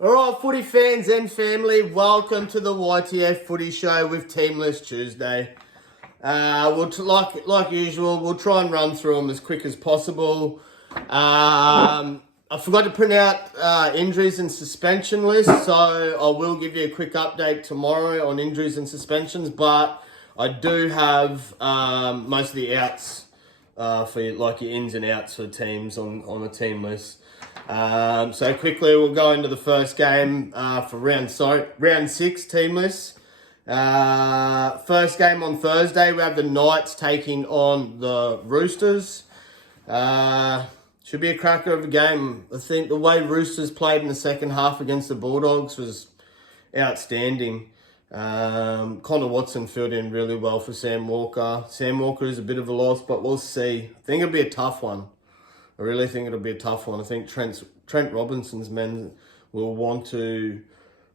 All right, footy fans and family, welcome to the YTF Footy Show with Teamless Tuesday. Like usual, we'll try and run through them as quick as possible. I forgot to print out injuries and suspension lists, so I will give you a quick update tomorrow on injuries and suspensions. But I do have most of the outs for your ins and outs for teams on the team list. So quickly we'll go into the first game for round 6 team list. First game on Thursday, we have the Knights taking on the Roosters. Should be a cracker of a game. I think the way Roosters played in the second half against the Bulldogs was outstanding. Connor Watson filled in really well for Sam Walker. Sam Walker is a bit of a loss, but we'll see. I think it'll be a tough one. I really think it'll be a tough one. I think Trent Robinson's men will want to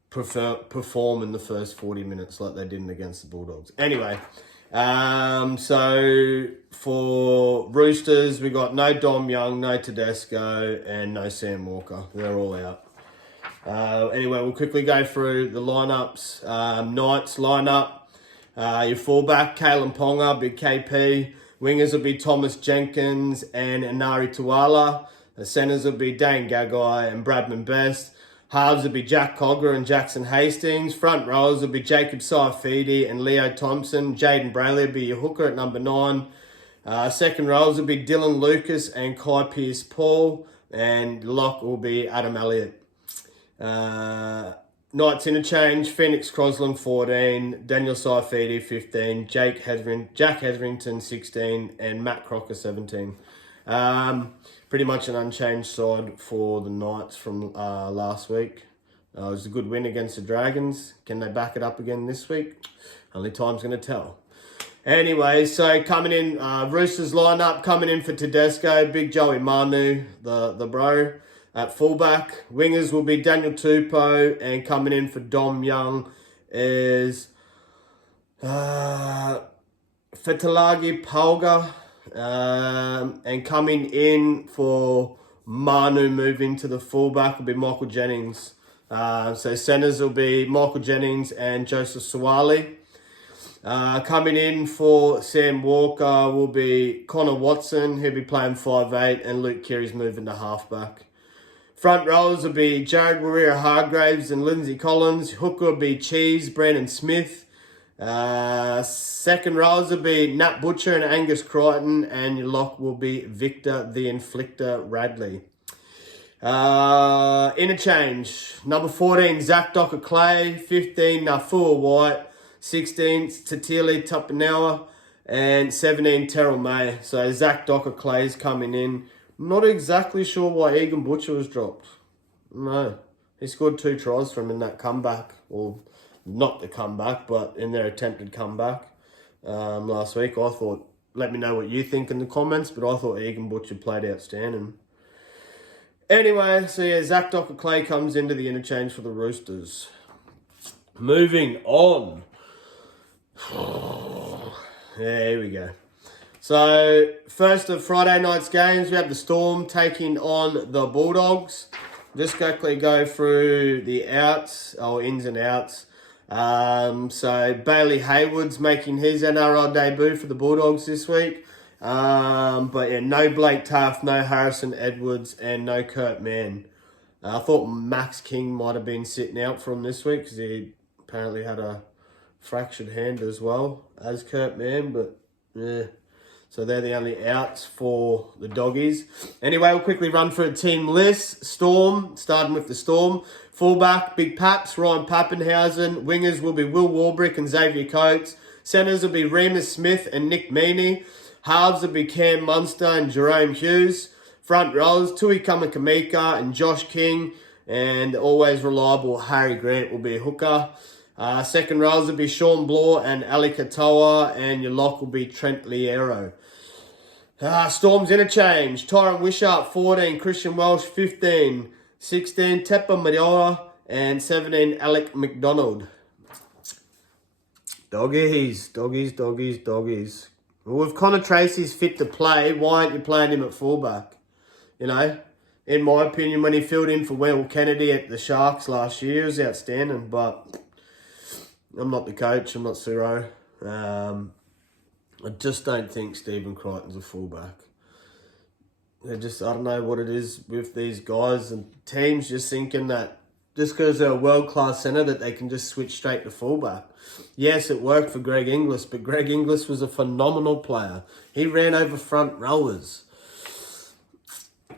perform in the first 40 minutes like they did against the Bulldogs. Anyway, so for Roosters, we got no Dom Young, no Tedesco, and no Sam Walker. They're all out. Anyway, we'll quickly go through the lineups. Knights lineup. Your fullback, Kalen Ponga, big KP. Wingers will be Thomas Jenkins and Inari Tuala. The centres will be Dane Gagai and Bradman Best. Halves will be Jack Cogger and Jackson Hastings. Front rows will be Jacob Saifidi and Leo Thompson. Jaden Brayley will be your hooker at number 9. Second rows will be Dylan Lucas and Kai Pearce-Paul. And lock will be Adam Elliott. Knights interchange, Phoenix Crosland 14, Daniel Saifidi 15, Jack Hetherington 16, and Matt Crocker 17. Pretty much an unchanged side for the Knights from last week. It was a good win against the Dragons. Can they back it up again this week? Only time's going to tell. Anyway, so coming in, Roosters lineup, coming in for Tedesco, Big Joey Manu, the bro. At fullback, wingers will be Daniel Tupou, and coming in for Dom Young is Fetalagi Palga, and coming in for Manu moving to the fullback will be Michael Jennings. So centres will be Michael Jennings and Joseph Suwali. Coming in for Sam Walker will be Connor Watson, he'll be playing 5'8", and Luke Keary's moving to halfback. Front rows will be Jared Warrior-Hargraves and Lindsay Collins. Hooker will be Cheese, Brandon Smith. Second rows will be Nat Butcher and Angus Crichton. And your lock will be Victor the Inflictor Radley. Interchange. Number 14, Zach Docker Clay. 15, Nafua White. 16, Tatili Tapanawa. And 17, Terrell May. So Zach Docker Clay's coming in. Not exactly sure why Egan Butcher was dropped. No. He scored 2 tries for him in that comeback. Well, not the comeback, but in their attempted comeback last week. I thought, let me know what you think in the comments, but I thought Egan Butcher played outstanding. Anyway, so yeah, Zach Docker Clay comes into the interchange for the Roosters. Moving on. Yeah, here we go. So, first of Friday night's games, we have the Storm taking on the Bulldogs. Just quickly go through the outs, or ins and outs. So, Bailey Hayward's making his NRL debut for the Bulldogs this week. But yeah, no Blake Taaffe, no Harrison Edwards, and no Kurt Mann. I thought Max King might have been sitting out from this week because he apparently had a fractured hand as well as Kurt Mann, but yeah. So they're the only outs for the Doggies. Anyway, we'll quickly run through the team list. Storm, starting with the Storm. Fullback, Big Paps, Ryan Pappenhausen. Wingers will be Will Warbrick and Xavier Coates. Centres will be Remus Smith and Nick Meaney. Halves will be Cam Munster and Jerome Hughes. Front rows, Tui Kamakamika and Josh King. And always reliable Harry Grant will be a hooker. Second rows will be Sean Bloor and Ali Katoa. And your lock will be Trent Liero. Storms interchange. Tyron Wishart, 14. Christian Welsh, 15. 16. Tepa Mariola. And 17. Alec McDonald. Doggies. Well, if Connor Tracy's fit to play, why aren't you playing him at fullback? You know? in my opinion, when he filled in for Will Kennedy at the Sharks last year, he was outstanding. But I'm not the coach. I'm not Suro. I just don't think Stephen Crichton's a fullback. I don't know what it is with these guys and teams just thinking that just because they're a world-class centre that they can just switch straight to fullback. Yes, it worked for Greg Inglis, but Greg Inglis was a phenomenal player. He ran over front rowers.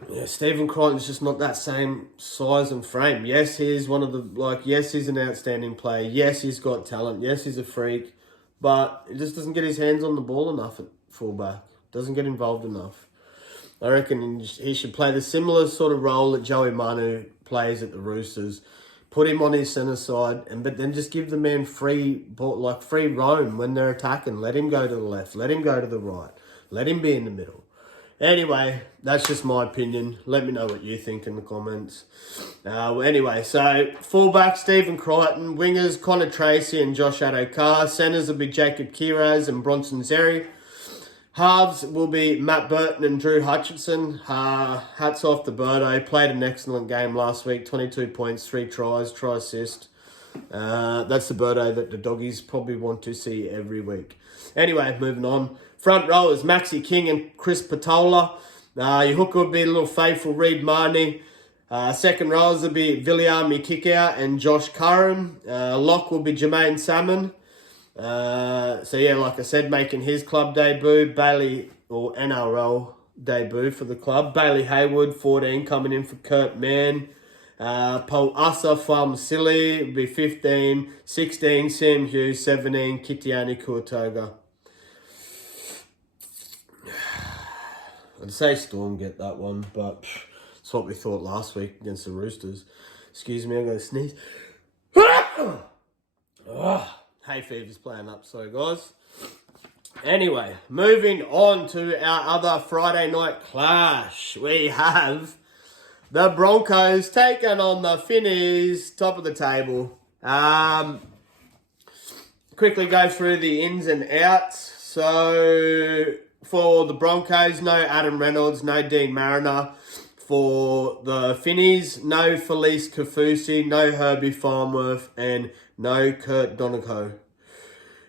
Yeah, Stephen Crichton's just not that same size and frame. Yes, he's yes, he's an outstanding player. Yes, he's got talent. Yes, he's a freak. But he just doesn't get his hands on the ball enough at fullback. Doesn't get involved enough. I reckon he should play the similar sort of role that Joey Manu plays at the Roosters. Put him on his centre side, but then just give the man free roam when they're attacking. Let him go to the left. Let him go to the right. Let him be in the middle. Anyway, that's just my opinion. Let me know what you think in the comments. Anyway, so fullback Stephen Crichton, wingers Connor Tracy and Josh Adokar, centres will be Jacob Kiraz and Bronson Xerri. Halves will be Matt Burton and Drew Hutchinson. Hats off to Birdo. Played an excellent game last week. 22 points, 3 tries, try assist. That's the Birdo that the doggies probably want to see every week. Anyway, moving on. Front rowers, Maxi King and Chris Patola. Your hooker will be a little faithful Reed Marnie. Second rowers will be Viliami Kickout and Josh Curran. Lock will be Jermaine Salmon. Like I said, making his club debut, NRL debut for the club. Bailey Hayward, 14, coming in for Kurt Mann. Paul Asa Silly will be 15. 16, Sam Hughes. 17, Kitiani Kuatoga. I'd say Storm get that one, but it's what we thought last week against the Roosters. Excuse me, I'm going to sneeze. Hay fever's playing up, sorry guys. Anyway, moving on to our other Friday night clash. We have the Broncos taking on the Finnies, top of the table. Quickly go through the ins and outs. So, for the Broncos, no Adam Reynolds, no Dean Mariner. For the Finnies, no Felice Kafusi, no Herbie Farnworth, and no Kurt Donegal.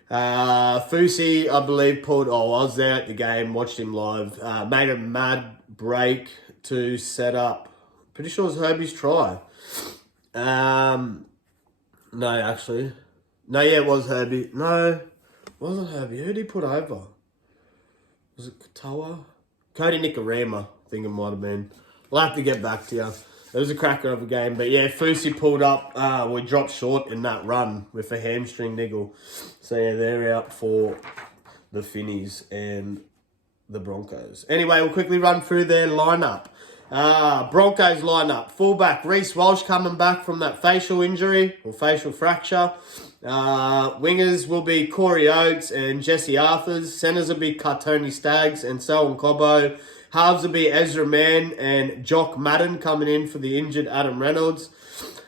Fusi, I believe, I was there at the game, watched him live, made a mad break to set up. Pretty sure it was Herbie's try. No, actually. No, yeah, it was Herbie. No, it wasn't Herbie. Who did he put over? Was it Katoa? Cody Nikorima, I think it might have been. I'll have to get back to you. It was a cracker of a game. But yeah, Fusi pulled up. We dropped short in that run with a hamstring niggle. So yeah, they're out for the Finnies and the Broncos. Anyway, we'll quickly run through their lineup. Broncos lineup. Fullback, Reece Walsh coming back from that facial injury or facial fracture. Wingers will be Corey Oates and Jesse Arthurs. Centers will be Cartoni Staggs and Selwyn Cobbo. Halves will be Ezra Mann and Jock Madden coming in for the injured Adam Reynolds.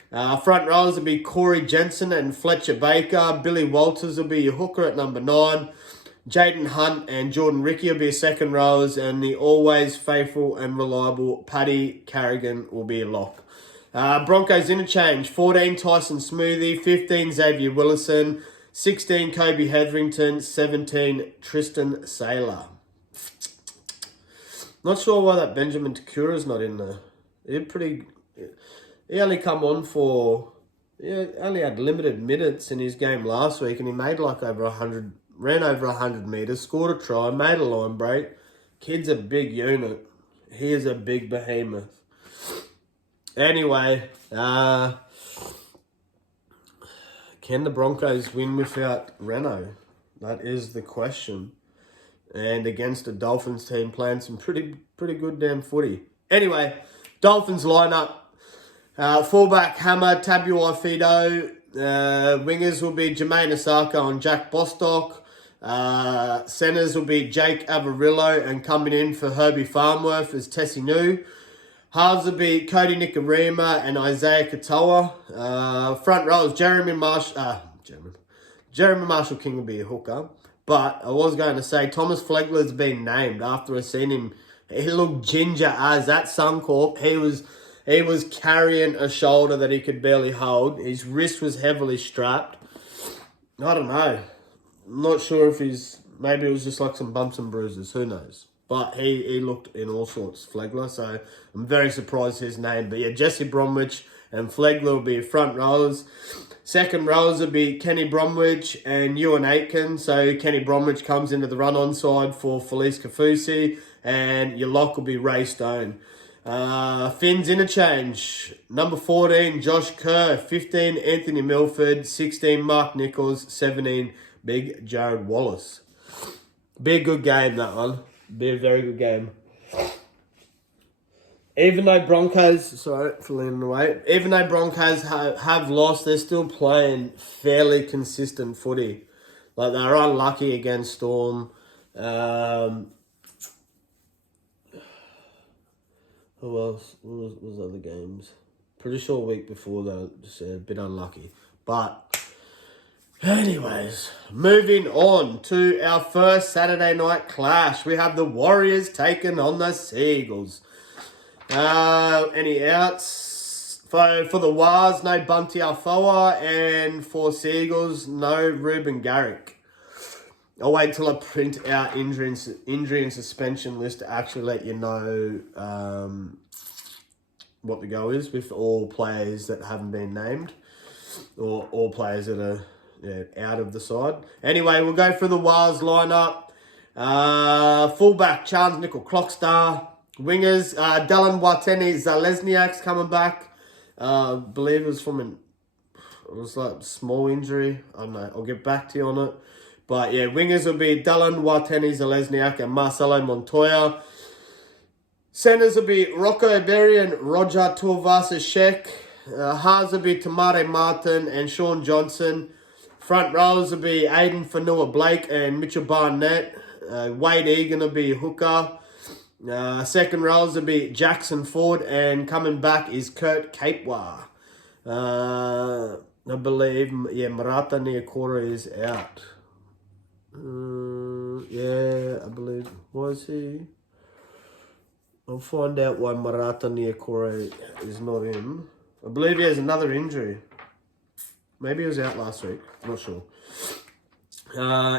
Front rowers will be Corey Jensen and Fletcher Baker. Billy Walters will be your hooker at number 9. Jaden Hunt and Jordan Ricky will be your second rowers. And the always faithful and reliable Paddy Carrigan will be a lock. Broncos interchange, 14 Tyson Smoothie, 15 Xavier Willison, 16 Kobe Hetherington, 17 Tristan Saylor. Not sure why that Benjamin Takura's not in there. He only come on only had limited minutes in his game last week, and he made ran over 100 metres, scored a try, made a line break. Kid's a big unit. He is a big behemoth. Anyway, can the Broncos win without Reno? That is the question. And against a Dolphins team playing some pretty good damn footy. Anyway, Dolphins lineup. Fullback, Hammer, Tabuai Fido. Wingers will be Jermaine Osaka and Jack Bostock. Centers will be Jake Avarillo, and coming in for Herbie Farnworth is Tessie New. Halves will be Cody Nikorima and Isaiah Katoa. Front rows, Jeremy Marshall King will be a hooker. But I was going to say, Thomas Flegler's been named after I seen him He looked ginger as that Suncorp. He was carrying a shoulder that he could barely hold. His wrist was heavily strapped. I don't know. I'm not sure if maybe it was just like some bumps and bruises. Who knows? But he looked in all sorts, Flegler. So I'm very surprised his name. But yeah, Jesse Bromwich and Flegler will be front rowers. Second rows will be Kenny Bromwich and Ewan Aitken. So Kenny Bromwich comes into the run-on side for Felice Kafusi. And your lock will be Ray Stone. Finns interchange. Number 14, Josh Kerr. 15, Anthony Milford. 16, Mark Nichols. 17, Big Jared Wallace. Be a good game, that one. Be a very good game. Even though Broncos, sorry for leaning away, even though Broncos have lost, they're still playing fairly consistent footy. Like, they're unlucky against Storm. Who else? What was other games? Pretty sure a week before they were just a bit unlucky. But anyways, moving on to our first Saturday night clash. We have the Warriors taking on the Seagulls. Any outs? For the Wars, no Bunty Alfoa, and for Seagulls, no Ruben Garrick. I'll wait till I print out injury and suspension list to actually let you know what the go is with all players that haven't been named, or all players that are out of the side. Anyway, we'll go through the Wars lineup. Fullback, Charles Nickel-Clockstar. Wingers, Dylan Watene-Zalesniak's coming back. I believe it was like a small injury. I don't know. I'll get back to you on it. But yeah, wingers will be Dylan Watene-Zalesniak and Marcelo Montoya. Centers will be Rocco Berry and Roger Tuivasa-Sheck. Halves will be Tamare Martin and Sean Johnson. Front rows will be Aiden Fanua-Blake and Mitchell Barnett. Wade Egan will be hooker. Second rows will be Jackson Ford, and coming back is Kurt Capewar. I believe, Marata Niokora is out. I believe, was he? I'll find out why Marata Niokora is not in. I believe he has another injury. Maybe he was out last week. I'm not sure.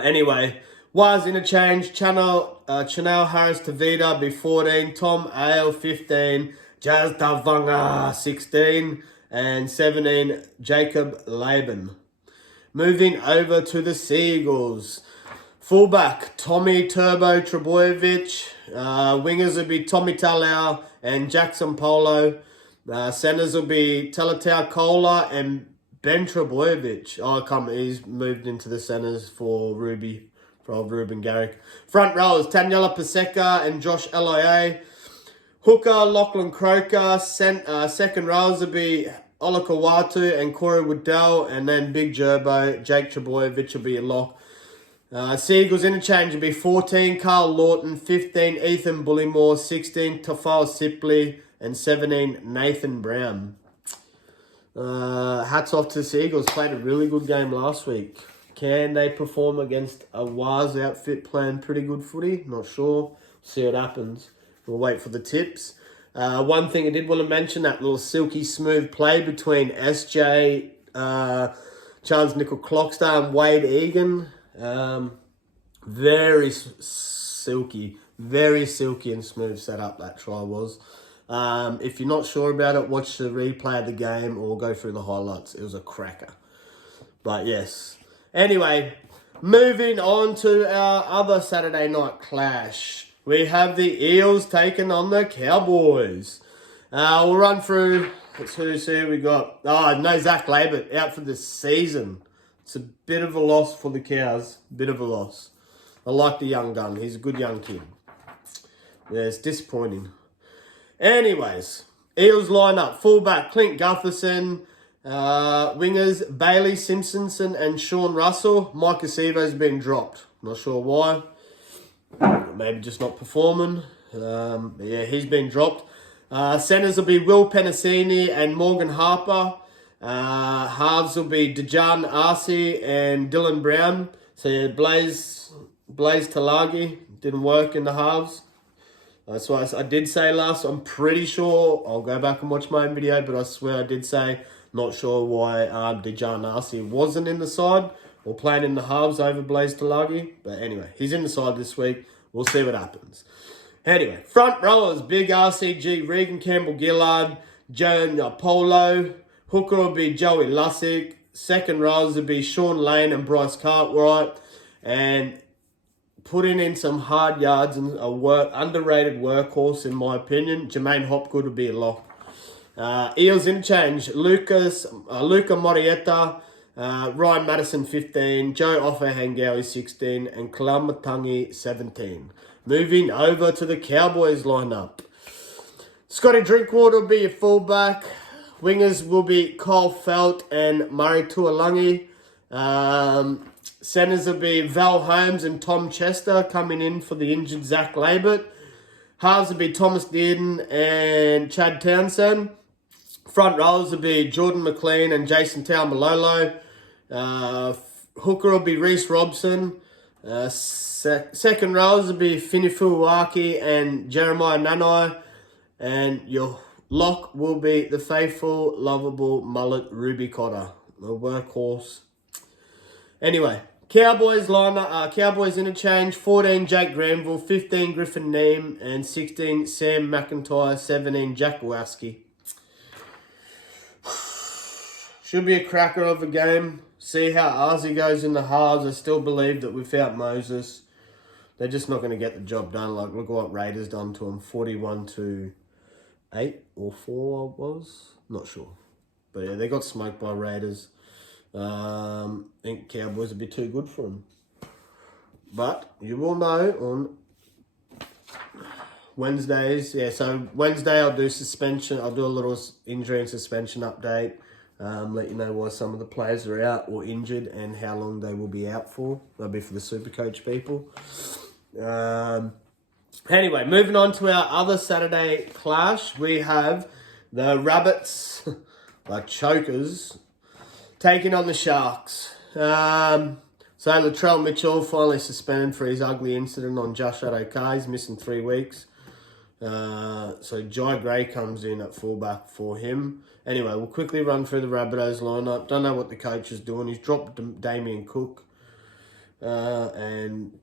Anyway, was interchange. Chanel Harris Tavita be 14. Tom Ale 15. Jazz Davanga 16. And 17, Jacob Laban. Moving over to the Seagulls. Fullback, Tommy Turbo Trebojevic. Wingers will be Tommy Talau and Jackson Polo. Centers will be Talatau Kola and Ben Trebojevic. He's moved into the centers for Ruben Garrick. Front row is Taniela Paseka and Josh Eloye. Hooker, Lachlan Croker. Second rows will be Ola Kawatu and Corey Waddell. And then Big Gerbo, Jake Trebojevic will be a lock. Seagulls interchange will be 14, Carl Lawton, 15, Ethan Bullymore, 16, Tafal Sipley, and 17, Nathan Brown. Hats off to the Seagulls. Played a really good game last week. Can they perform against a Waz outfit playing pretty good footy? Not sure. See what happens. We'll wait for the tips. One thing I did want to mention, that little silky smooth play between SJ, Charles Nickel-Clockstar and Wade Egan. Very silky and smooth setup that try was. If you're not sure about it, watch the replay of the game or go through the highlights. It was a cracker. But yes. Anyway, moving on to our other Saturday night clash. We have the Eels taking on the Cowboys. We'll run through. Let's see who we got. No Zach Labert out for the season. It's a bit of a loss for the Cows. Bit of a loss. I like the young gun. He's a good young kid. Yeah, it's disappointing. Anyways, Eels lineup. Fullback, Clint Gutherson. Wingers, Bailey Simpsonson and Sean Russell. Mike Acevo's been dropped. Not sure why. Maybe just not performing. He's been dropped. Centers will be Will Penasini and Morgan Harper. Halves will be Dejan Arce and Dylan Brown. So Blaze Talagi didn't work in the halves. That's why I did say last. I'm pretty sure. I'll go back and watch my own video, but I swear I did say. Not sure why Dejan Arce wasn't in the side or playing in the halves over Blaise Talagi. But anyway, he's in the side this week. We'll see what happens. Anyway, front rowers, big RCG, Regan Campbell-Gillard, Joan Polo. Hooker will be Joey Lussick. Second rowers will be Sean Lane and Bryce Cartwright. And putting in some hard yards and underrated workhorse, in my opinion, Jermaine Hopgood will be a lock. Eels interchange, Luca Morietta, Ryan Madison 15, Joe Offahengawi 16, and Kalamatangi 17. Moving over to the Cowboys lineup. Scotty Drinkwater will be your fullback. Wingers will be Kyle Felt and Murray Tuolangi. Centers will be Val Holmes and Tom Chester coming in for the injured Zach Labert. Halves will be Thomas Dearden and Chad Townsend. Front rows will be Jordan McLean and Jason Taumalolo. Hooker will be Reece Robson. Second rows will be Finifuaki and Jeremiah Nanai. And your lock will be the faithful, lovable mullet Ruby Cotter, the workhorse. Anyway, Cowboys lineup, Cowboys interchange, 14 Jake Granville, 15 Griffin Neem, and 16 Sam McIntyre, 17 Jack Waski. Should be a cracker of a game. See how Arzi goes in the halves. I still believe that without Moses, they're just not going to get the job done. Like, look at what Raiders done to them. 41-8 or 4 was. Not sure. But yeah, they got smoked by Raiders. I think Cowboys would be too good for them. But you will know on Wednesdays. Yeah, so Wednesday I'll do suspension. I'll do a little injury and suspension update. Let you know why some of the players are out or injured and how long they will be out for. That'll be for the Supercoach people. Anyway, moving on to our other Saturday clash. We have the Rabbits, the Chokers, taking on the Sharks. So Latrell Mitchell finally suspended for his ugly incident on Josh Adokar. He's missing 3 weeks. So Jai Gray comes in at fullback for him. Anyway, we'll quickly run through the Rabbitohs lineup. Don't know what the coach is doing. He's dropped Damien Cook. And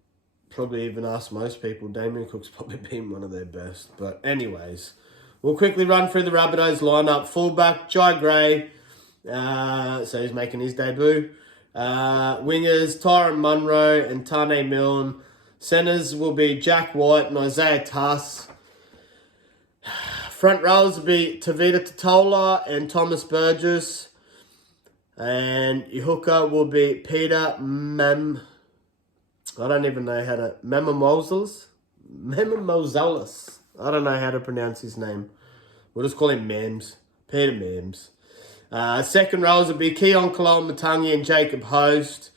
probably even asked most people, Damien Cook's probably been one of their best. But anyways, we'll quickly run through the Rabbitohs lineup. Fullback, Jai Gray. So he's making his debut. Wingers, Tyron Munro and Tane Milne. Centers will be Jack White and Isaiah Tass. Front rows will be Tavita Totola and Thomas Burgess. And your hooker will be Peter I don't even know how to... Memamozales? I don't know how to pronounce his name. We'll just call him Mems. Peter Mems. Second rows will be Keon Kalamatangi and Jacob Host.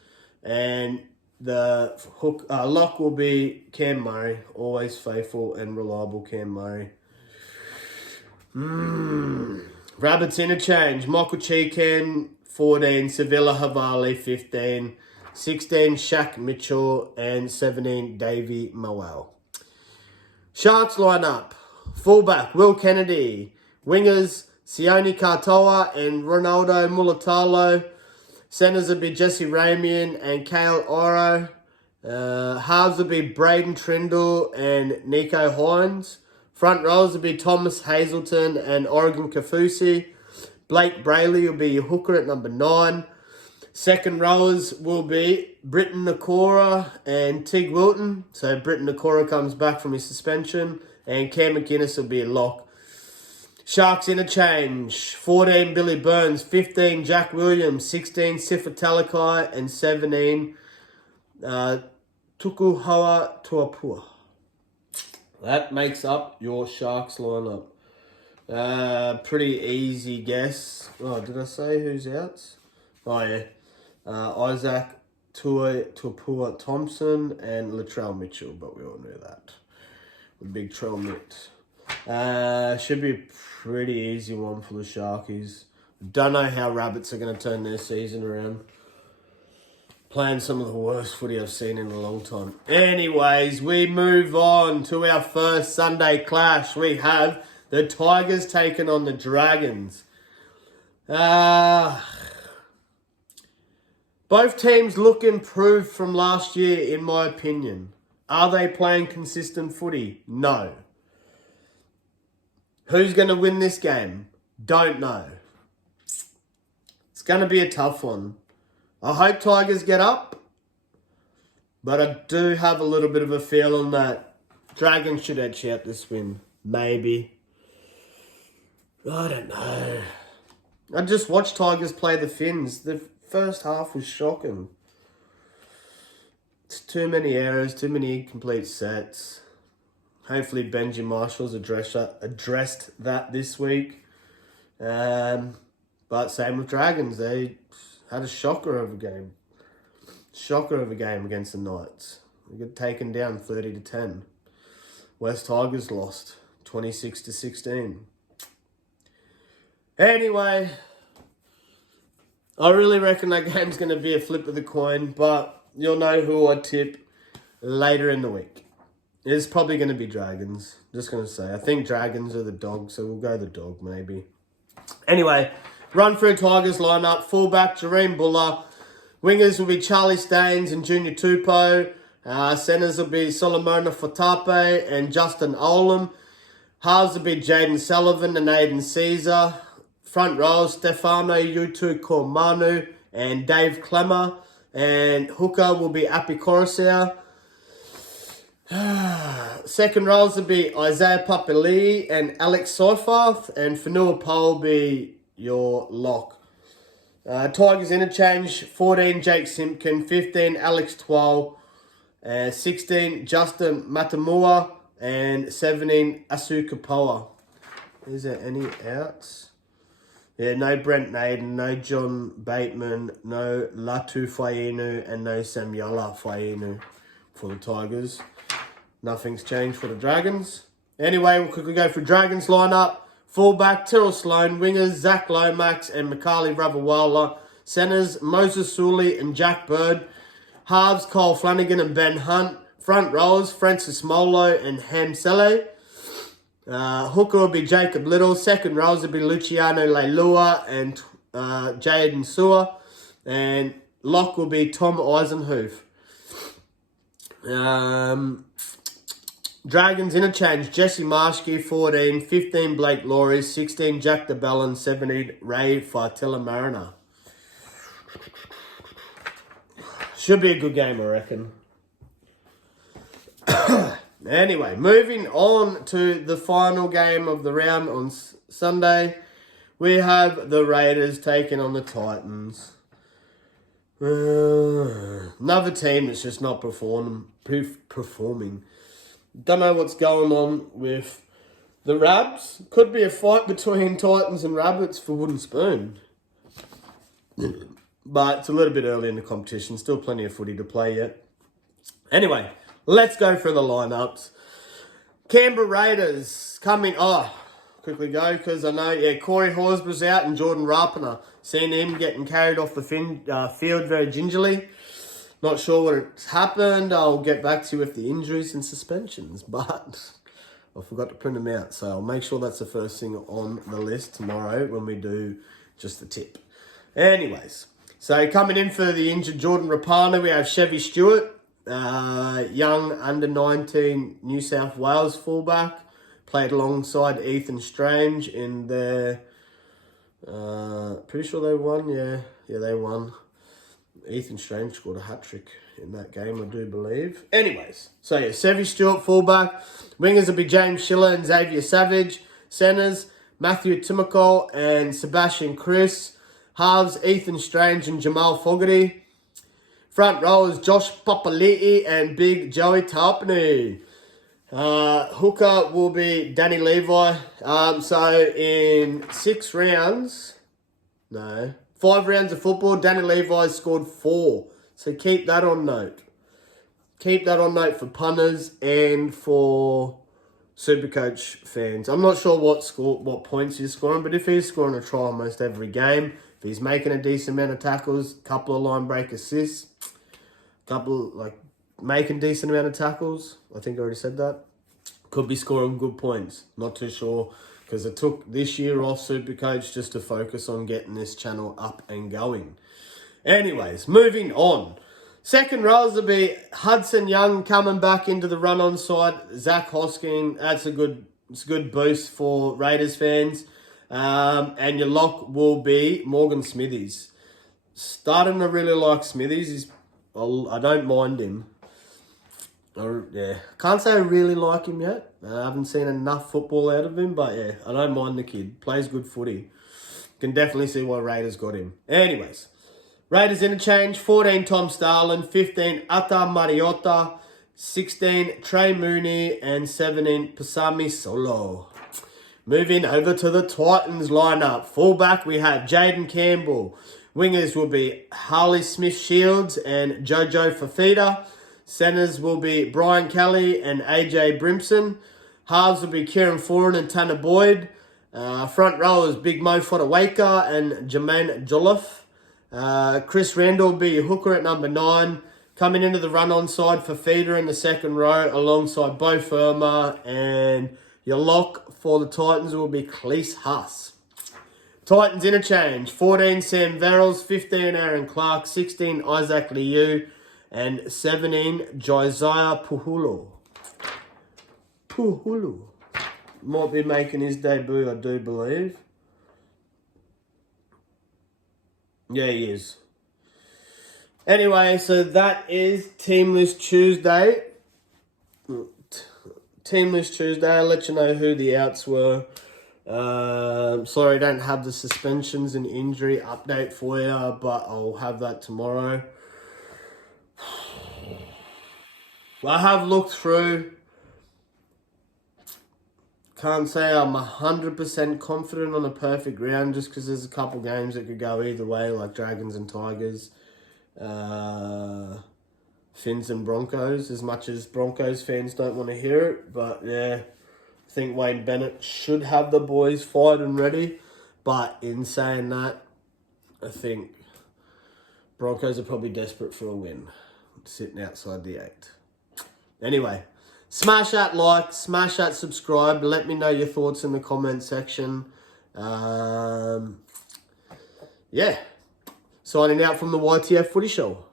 And the lock will be Cam Murray. Always faithful and reliable Cam Murray. Rabbits interchange. Michael Cheekan, 14. Sevilla Havali, 15. 16, Shaq Mitchell, and 17, Davey Moel. Sharks lineup. Fullback, Will Kennedy. Wingers, Sione Katoa and Ronaldo Mulatalo. Centers will be Jesse Ramian and Kale Oro. Halves will be Braden Trindle and Nico Hines. Front rows will be Thomas Hazelton and Oregon Kafusi. Blake Brayley will be your hooker at number 9. Second rowers will be Britton Nakora and Tig Wilton. So Britton Nakora comes back from his suspension. And Cam McInnes will be a lock. Sharks interchange. 14 Billy Burns. 15 Jack Williams. 16 Sifa Talakai. And 17 Tukuhoa Tuapua. That makes up your Sharks lineup. Pretty easy guess. Oh, did I say who's out? Oh, yeah. Isaac Tuapua Thompson and Latrell Mitchell, but we all knew that. Big Trell Mitt. Should be a pretty easy one for the Sharkies. Don't know how Rabbits are going to turn their season around. Playing some of the worst footy I've seen in a long time. Anyways, we move on to our first Sunday clash. We have the Tigers taking on the Dragons. Both teams look improved from last year, in my opinion. Are they playing consistent footy? No. Who's going to win this game? Don't know. It's going to be a tough one. I hope Tigers get up, but I do have a little bit of a feeling that Dragons should edge out this win. Maybe. I don't know. I just watched Tigers play the Finns. The first half was shocking. It's too many errors, too many incomplete sets. Hopefully Benji Marshall's addressed that this week. But same with Dragons. They had a shocker of a game. Shocker of a game against the Knights. They got taken down 30-10. West Tigers lost 26-16. Anyway, I really reckon that game's going to be a flip of the coin, but you'll know who I tip later in the week. It's probably going to be Dragons. Just going to say. I think Dragons are the dog, so we'll go the dog maybe. Anyway, run through Tigers lineup. Fullback, Jareem Buller. Wingers will be Charlie Staines and Junior Tupou. Centres will be Solomona Fotape and Justin Olam. Halves will be Jaden Sullivan and Aiden Caesar. Front rows, Stefano Yutu Kormanu and Dave Clemmer. And hooker will be Api Coruscant. Second rows will be Isaiah Papali'i and Alex Seifarth. And Fanua Pole will be your lock. Tigers interchange, 14 Jake Simpkin, 15 Alex Twal, 16 Justin Matamua, and 17 Asu Kapoa. Is there any outs? Yeah, no Brent Naden, no John Bateman, no Latu Fainu, and no Samuela Fainu for the Tigers. Nothing's changed for the Dragons. Anyway, we'll quickly go for Dragons lineup. Fullback, Tyrrell Sloan. Wingers, Zach Lomax and Mikali Ravawala. Centres, Moses Sully and Jack Bird. Halves, Kyle Flanagan and Ben Hunt. Front rowers, Francis Molo and Ham Sele. Hooker will be Jacob Little. Second rows will be Luciano Leilua and Jaden Sewer. And lock will be Tom Eisenhoof. Dragons interchange, Jesse Marshke, 14, 15 Blake Laurie, 16 Jack DeBellin, 17 Ray Fartilla Mariner. Should be a good game, I reckon. Anyway, moving on to the final game of the round on Sunday. We have the Raiders taking on the Titans. Another team that's just not performing. Don't know what's going on with the Rabs. Could be a fight between Titans and Rabbits for Wooden Spoon. But it's a little bit early in the competition. Still plenty of footy to play yet. Anyway, let's go for the lineups. Canberra Raiders coming... quickly go because I know, Corey Horsburgh's out and Jordan Rapana. Seen him getting carried off the field very gingerly. Not sure what's happened. I'll get back to you with the injuries and suspensions, but I forgot to print them out. So I'll make sure that's the first thing on the list tomorrow when we do just the tip. Anyways, so coming in for the injured Jordan Rapana, we have Chevy Stewart, young under-19 New South Wales fullback. Played alongside Ethan Strange in their... pretty sure they won, yeah, they won. Ethan Strange scored a hat-trick in that game, I do believe. Anyways, so yeah, Chevy Stewart, fullback. Wingers will be James Schiller and Xavier Savage. Centres, Matthew Timokol and Sebastian Chris. Halves, Ethan Strange and Jamal Fogarty. Front rowers, Josh Papali'i and Big Joey Tarpany. Hooker will be Danny Levi. So in 5 rounds of football, Danny Levi scored 4. So keep that on note. Keep that on note for punters and for Supercoach fans. I'm not sure what points he's scoring, but if he's scoring a try almost every game, if he's making a decent amount of tackles, couple of line break assists, making decent amount of tackles. I think I already said that. Could be scoring good points. Not too sure, because I took this year off Supercoach just to focus on getting this channel up and going. Anyways, moving on. Second rows will be Hudson Young coming back into the run-on side. Zach Hosking, it's a good boost for Raiders fans. And your lock will be Morgan Smithies. Starting to really like Smithies. I don't mind him. Can't say I really like him yet. I haven't seen enough football out of him, but yeah, I don't mind the kid. Plays good footy. Can definitely see why Raiders got him. Anyways, Raiders interchange, 14 Tom Starlin, 15 Ata Mariota, 16 Trey Mooney, and 17 Pasami Solo. Moving over to the Titans lineup. Fullback, we have Jaden Campbell. Wingers will be Harley Smith-Shields and Jojo Fafita. Centers will be Brian Kelly and AJ Brimson. Halves will be Kieran Foran and Tanner Boyd. Front row is Big Mo Fodawaker and Jermaine Jolliffe. Chris Randall will be your hooker at number 9. Coming into the run-on side for Feeder in the second row alongside Bo Firma. And your lock for the Titans will be Cleese Huss. Titans interchange, 14 Sam Verrills, 15 Aaron Clark, 16 Isaac Liu, and 17 Josiah Puhulu. Might be making his debut, I do believe. Yeah, he is. Anyway, so that is Team List Tuesday. Team List Tuesday, I'll let you know who the outs were. Sorry, I don't have the suspensions and injury update for you, but I'll have that tomorrow. I have looked through. Can't say I'm 100% confident on a perfect round just because there's a couple games that could go either way, like Dragons and Tigers, Finns and Broncos, as much as Broncos fans don't want to hear it. But yeah, I think Wayne Bennett should have the boys fired and ready. But in saying that, I think Broncos are probably desperate for a win, sitting outside the 8. Anyway, smash that like, smash that subscribe. Let me know your thoughts in the comment section. Yeah. Signing out from the YTF Footy Show.